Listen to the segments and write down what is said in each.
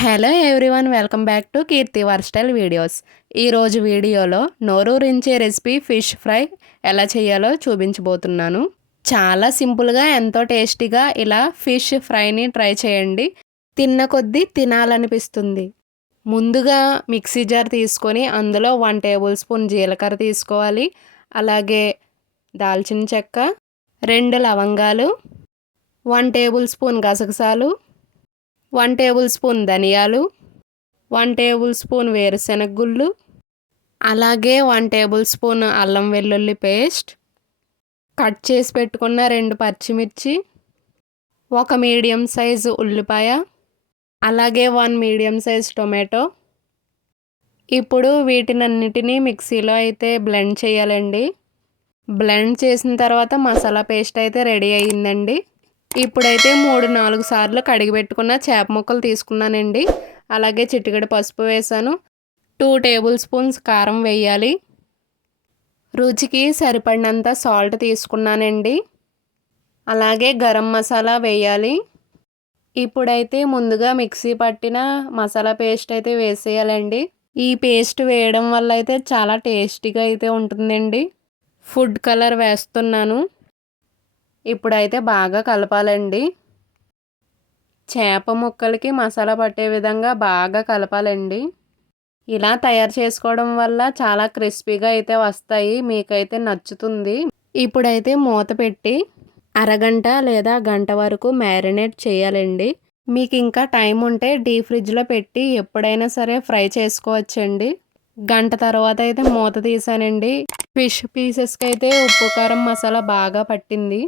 Hello everyone welcome back to Keerthi versatile videos. ఈరోజు వీడియోలో నోరూరించే recipe fish fry ఎలా చేయాలో చూపించబోతున్నాను. చాలా సింపుల్గా ఎంతో టేస్టీగా ఇలా ఫిష్ ఫ్రైని ట్రై చేయండి. తిన్న కొద్దీ తినాలనిపిస్తుంది. ముందుగా మిక్సీ జార్ తీసుకొని అందులో వన్ టేబుల్ స్పూన్ జీలకర్ర తీసుకోవాలి. అలాగే దాల్చిన చెక్క రెండు లవంగాలు వన్ టేబుల్ స్పూన్ గసగసాలు వన్ టేబుల్ స్పూన్ ధనియాలు వన్ టేబుల్ స్పూన్ వేరుశెనగ గుళ్ళు అలాగే వన్ టేబుల్ స్పూన్ అల్లం వెల్లుల్లి పేస్ట్. కట్ చేసి పెట్టుకున్న రెండు పచ్చిమిర్చి ఒక మీడియం సైజు ఉల్లిపాయ అలాగే వన్ మీడియం సైజ్ టొమాటో. ఇప్పుడు వీటినన్నిటినీ మిక్సీలో అయితే బ్లెండ్ చేయాలండి. బ్లెండ్ చేసిన తర్వాత మసాలా పేస్ట్ అయితే రెడీ అయ్యిందండి. ఇప్పుడైతే మూడు నాలుగు సార్లు కడిగి పెట్టుకున్న చేప ముక్కలు తీసుకున్నానండి. అలాగే చిటికెడు పసుపు వేసాను. టూ టేబుల్ స్పూన్స్ కారం వేయాలి. రుచికి సరిపడినంత సాల్ట్ తీసుకున్నానండి. అలాగే గరం మసాలా వేయాలి. ఇప్పుడైతే ముందుగా మిక్సీ పట్టిన మసాలా పేస్ట్ అయితే వేసేయాలండి. ఈ పేస్ట్ వేయడం వల్ల అయితే చాలా టేస్టీగా అయితే ఉంటుందండి. ఫుడ్ కలర్ వేస్తున్నాను. ఇప్పుడైతే బాగా కలపాలండి. చేప ముక్కలకి మసాలా పట్టే విధంగా బాగా కలపాలండి. ఇలా తయారు చేసుకోవడం వల్ల చాలా క్రిస్పీగా అయితే వస్తాయి మీకైతే నచ్చుతుంది. ఇప్పుడైతే మూత పెట్టి అరగంట లేదా గంట వరకు మ్యారినేట్ చేయాలండి. మీకు ఇంకా టైం ఉంటే డీ ఫ్రిడ్జ్లో పెట్టి ఎప్పుడైనా సరే ఫ్రై చేసుకోవచ్చండి. గంట తర్వాత అయితే మూత తీసానండి. ఫిష్ పీసెస్కి అయితే ఉప్పు కారం మసాలా బాగా పట్టింది.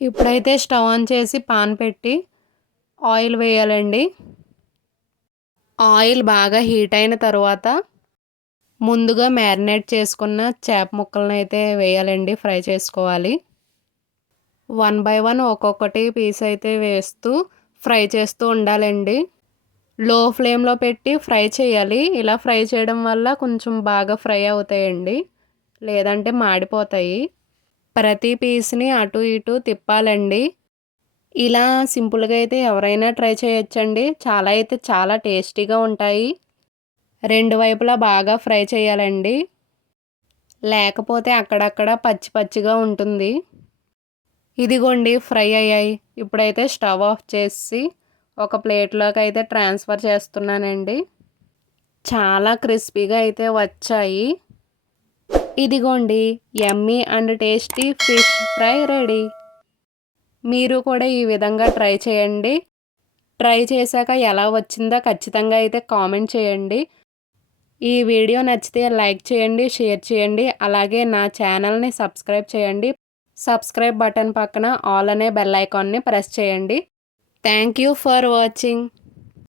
ఇప్పుడైతే స్టవ్ ఆన్ చేసి పాన్ పెట్టి ఆయిల్ వేయాలండి. ఆయిల్ బాగా హీట్ అయిన తర్వాత ముందుగా మ్యారినేట్ చేసుకున్న చేప ముక్కలను అయితే వేయాలండి ఫ్రై చేసుకోవాలి. వన్ బై వన్ ఒక్కొక్కటి పీస్ అయితే వేస్తూ ఫ్రై చేస్తూ ఉండాలండి. లో ఫ్లేమ్లో పెట్టి ఫ్రై చేయాలి. ఇలా ఫ్రై చేయడం వల్ల కొంచెం బాగా ఫ్రై అవుతాయండి. లేదంటే మాడిపోతాయి. ప్రతి పీస్ని అటు ఇటు తిప్పాలండి. ఇలా సింపుల్గా అయితే ఎవరైనా ట్రై చేయొచ్చండి. చాలా అయితే చాలా టేస్టీగా ఉంటాయి. రెండు వైపులా బాగా ఫ్రై చేయాలండి. లేకపోతే అక్కడక్కడ పచ్చి పచ్చిగా ఉంటుంది. ఇదిగోండి ఫ్రై అయ్యాయి. ఇప్పుడైతే స్టవ్ ఆఫ్ చేసి ఒక ప్లేట్లోకి అయితే ట్రాన్స్ఫర్ చేస్తున్నానండి. చాలా క్రిస్పీగా అయితే వచ్చాయి. ఇదిగోండి yummy and tasty fish fry ready మీరు కూడా ఈ విధంగా ట్రై చేయండి. ట్రై చేశాక ఎలా వచ్చిందో ఖచ్చితంగా అయితే కామెంట్ చేయండి. ఈ వీడియో నచ్చితే లైక్ చేయండి షేర్ చేయండి. అలాగే నా ఛానల్ని సబ్స్క్రైబ్ చేయండి. సబ్స్క్రైబ్ బటన్ పక్కన ఆల్ అనే బెల్ ఐకాన్ని ప్రెస్ చేయండి. Thank you for watching